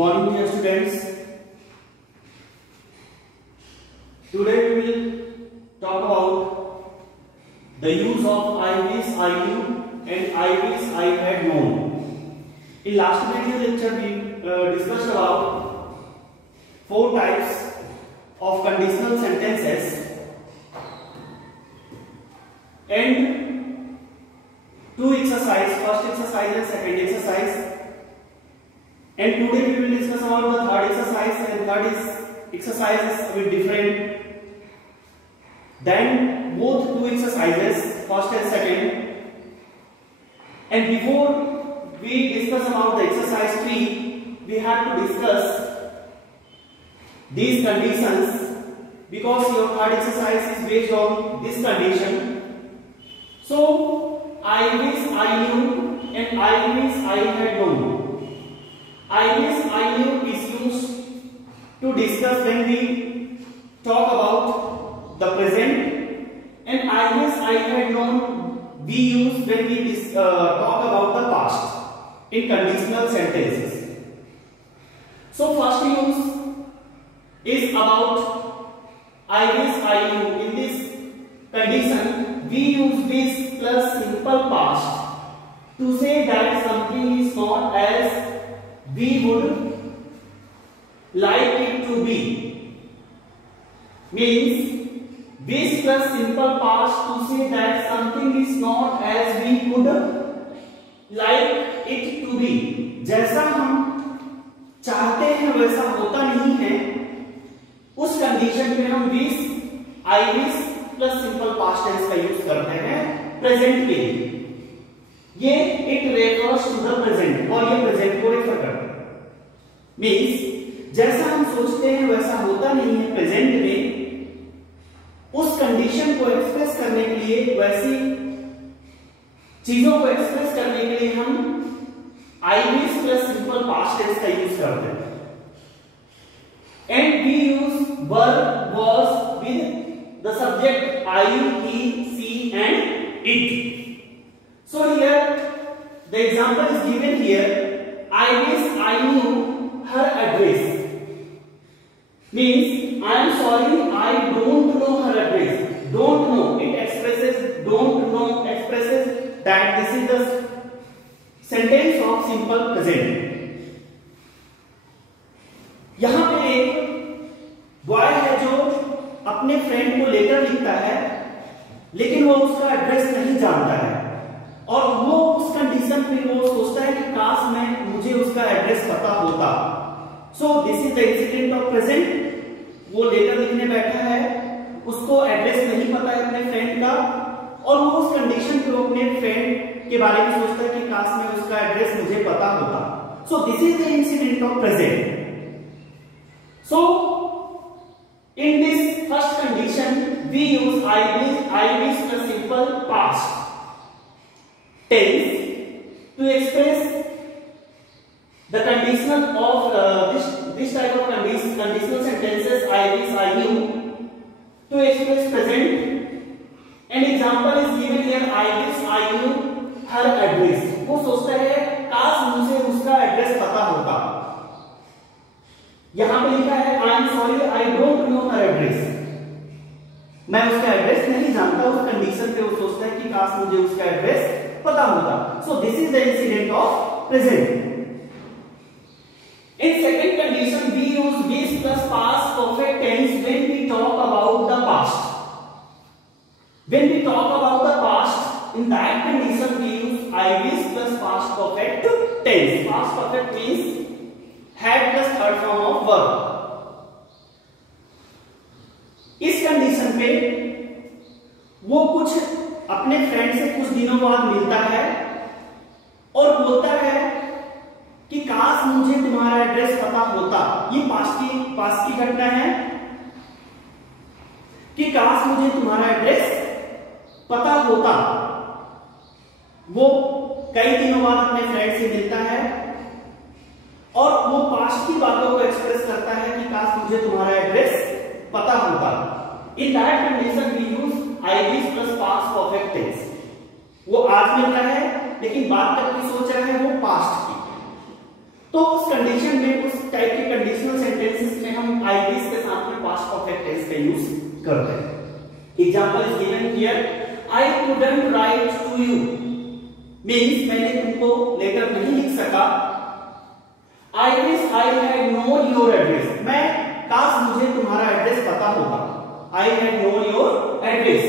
Morning, dear students. Today we will talk about the use of I wish I knew and I wish I had known. In last video lecture we discussed about 4 types of conditional sentences and 2 exercises, first exercise and second exercise. And today we will discuss about the third exercise, and third exercise is a bit different than both 2 exercises, first and second. And before we discuss about the exercise 3, we have to discuss these conditions because your third exercise is based on this condition. So I wish I knew and I wish I had known. I wish I knew is used to discuss when we talk about the present, and I wish I had known we use when we talk about the past in conditional sentences. So first use is about I wish I knew. In this condition we use this plus simple past to say that something is not as we would like it to be. Means this plus simple past to say that something is not as we would like it to be. जैसा हम चाहते हैं वैसा होता नहीं है, उस condition में हम wish I wish plus simple past tense का यूज करते हैं प्रेजेंट के लिए. ये it refers to the present और ये प्रेजेंट को रेफर करता है. मीन्स जैसा हम सोचते हैं वैसा होता नहीं है प्रेजेंट में, उस कंडीशन को एक्सप्रेस करने के लिए, वैसी चीजों को एक्सप्रेस करने के लिए हम I wish plus simple past tense का यूज करते हैं. And we use verb was with the subject I, he, she and it. So here the example is given here. I wish I knew her address. Means I am sorry I don't know her address. Don't know, it expresses, don't know expresses that this is the sentence of simple present. यहां पे एक boy है जो अपने friend को letter लिखता है, लेकिन वो उसका एड्रेस नहीं जानता है और वो उस कंडीशन में वो सोचता है कि काश मैं मुझे उसका एड्रेस पता होता. So this is the incident of present. वो लेटर लिखने बैठा है, उसको एड्रेस नहीं पता है अपने फ्रेंड का, और वो उस कंडीशन पे अपने फ्रेंड के बारे में सोचता है कि काश मैं उसका एड्रेस मुझे पता होता. So this is the incident of present. So in this first condition we use I wish the simple past tense to express the conditional of this type of conditional sentences I wish I knew to express present. An example is given here. I wish I knew her address. वो सोचता है काश मुझे उसका address पता होता. यहां पे लिखा है I am sorry I don't know her address. मैं उसका एड्रेस नहीं जानता. उस कंडीशन पे वो सोचता है कि काश मुझे उसका एड्रेस पता होता. So this is the incident of present. In second condition we use this plus past perfect tense when we talk about the past. When we talk about the past, in that condition we use I wish plus past perfect tense. Past perfect means had plus third form of verb. इस condition पे वो कुछ अपने friend से कुछ दिनों बाद मिलता है और बोलता है कि काश मुझे तुम्हारा एड्रेस पता होता. ये पास्ट की घटना है कि काश मुझे तुम्हारा एड्रेस पता होता. वो कई दिनों बाद अपने फ्रेंड से मिलता है और वो पास्ट की बातों को एक्सप्रेस करता है कि काश मुझे तुम्हारा एड्रेस पता होता. In that condition we use I wish plus past perfect tense. वो आज मिल रहा है लेकिन बात तक की सोच रहा है वो पास्ट की. तो उस कंडीशन में उस करते हैं। Example is given here, I couldn't write to you means मैंने तुमको लेटर नहीं लिख सका। I wish I had known your address, मैं काश मुझे तुम्हारा एड्रेस पता होगा। I had known your address.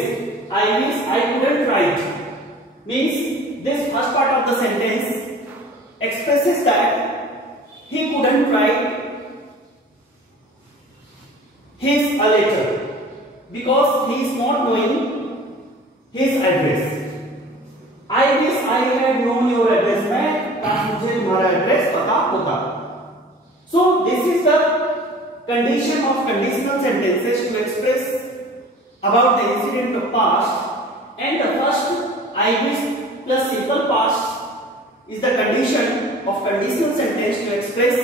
I wish I couldn't write means this first part of the sentence expresses that he couldn't write his a letter because he is not knowing his address. I wish I had known your address. मैं काश मुझे तुम्हारा address पता होता। So this is the condition of conditional sentences to express about the incident of past, and the first I wish plus simple past is the condition of conditional sentence to express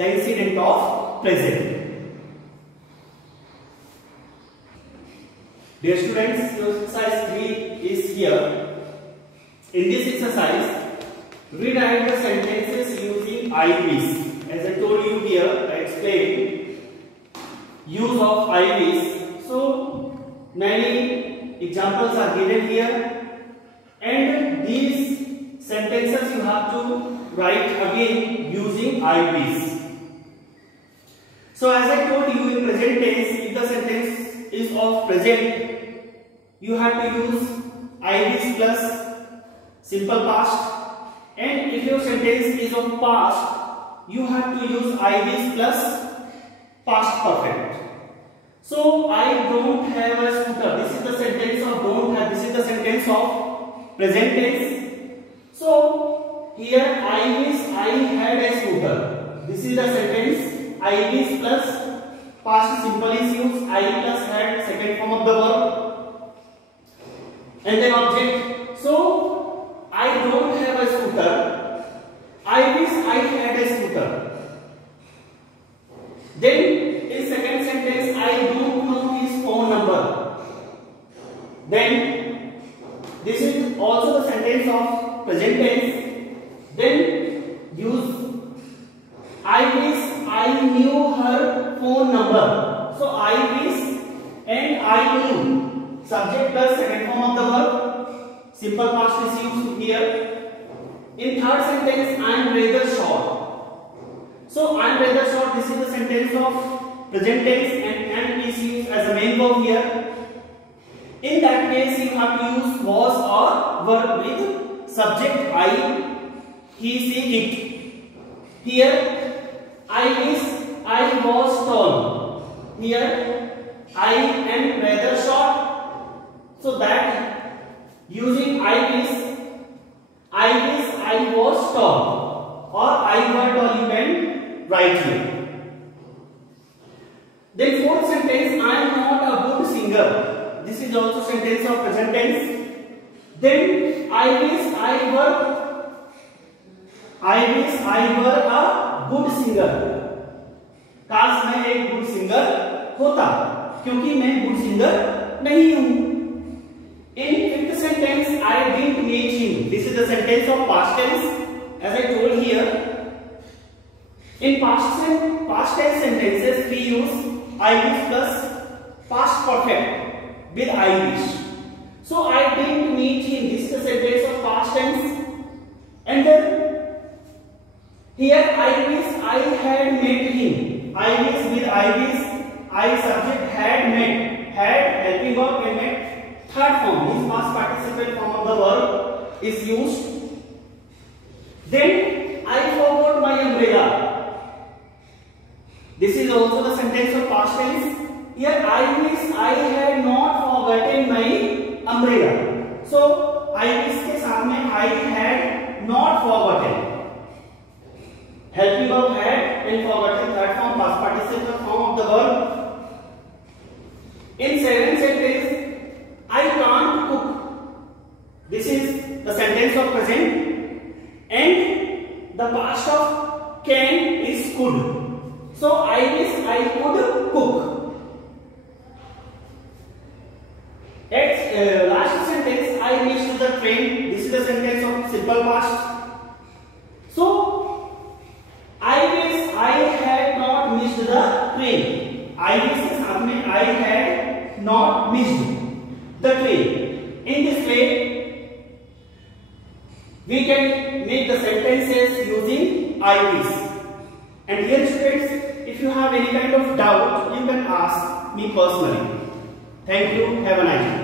the incident of present. Dear students, exercise 3 is here. In this exercise, rewrite the sentences using I wish. As I told you here, I explained use of I wish. So many examples are given here, and these sentences you have to write again using I wish. So as I told you, in present tense, if the sentence is of present, you have to use I wish plus simple past, and if your sentence is of past, you have to use I wish plus past perfect. So I don't have a scooter. This is the sentence of don't have. This is the sentence of present tense. So here I wish I had a scooter. This is the sentence I wish plus past simple is used. I plus had, second form of the verb, and then object. So I don't have a scooter. I wish I had a scooter. Then in second sentence, I don't know his phone number. Then this is also the sentence of present tense. Then use I wish I knew her phone number. So I wish and I knew, subject plus second form of the verb, simple past is used here. In third sentence, I am rather short. So I am rather short, this is the sentence of present tense, and is used as a main verb here. In that case, you have to use was or verb with subject I, he, she, it. Here I wish I was tall. Here I am rather short. So that using I wish I was tall, or I were tall, you can write here. Then fourth sentence, I am not a good singer. This is also sentence of present tense. Then I wish I were a good singer. काश मैं एक good singer होता, क्योंकि मैं good singer नहीं हूं। In fifth sentence, I didn't meet him. This is the sentence of past tense, as I told here. In past tense sentences, we use I wish plus past perfect with I wish. So I didn't meet him. This is the sentence of past tense. And then here I wish I had met him. I wish with I wish, I subject had met, had helping verb and met. Third form, this past participle form of the verb is used. Then I forgot my umbrella. This is also the sentence of past tense. Here I wish I had not forgotten my umbrella. So I wish के साथ में I had not forgotten. Helping verb had and forgotten, third form, past participle form of the verb. In seventh sentence, I can't cook. This is the sentence of present, and the past of can is could. So I wish I could cook. Last sentence, I missed the train. This is the sentence of simple past. So I wish I had not missed the train. I wish के साथ में I had not missed the train. In this way, we can make the sentences using IVs. And here students, if you have any kind of doubt, you can ask me personally. Thank you. Have a nice day.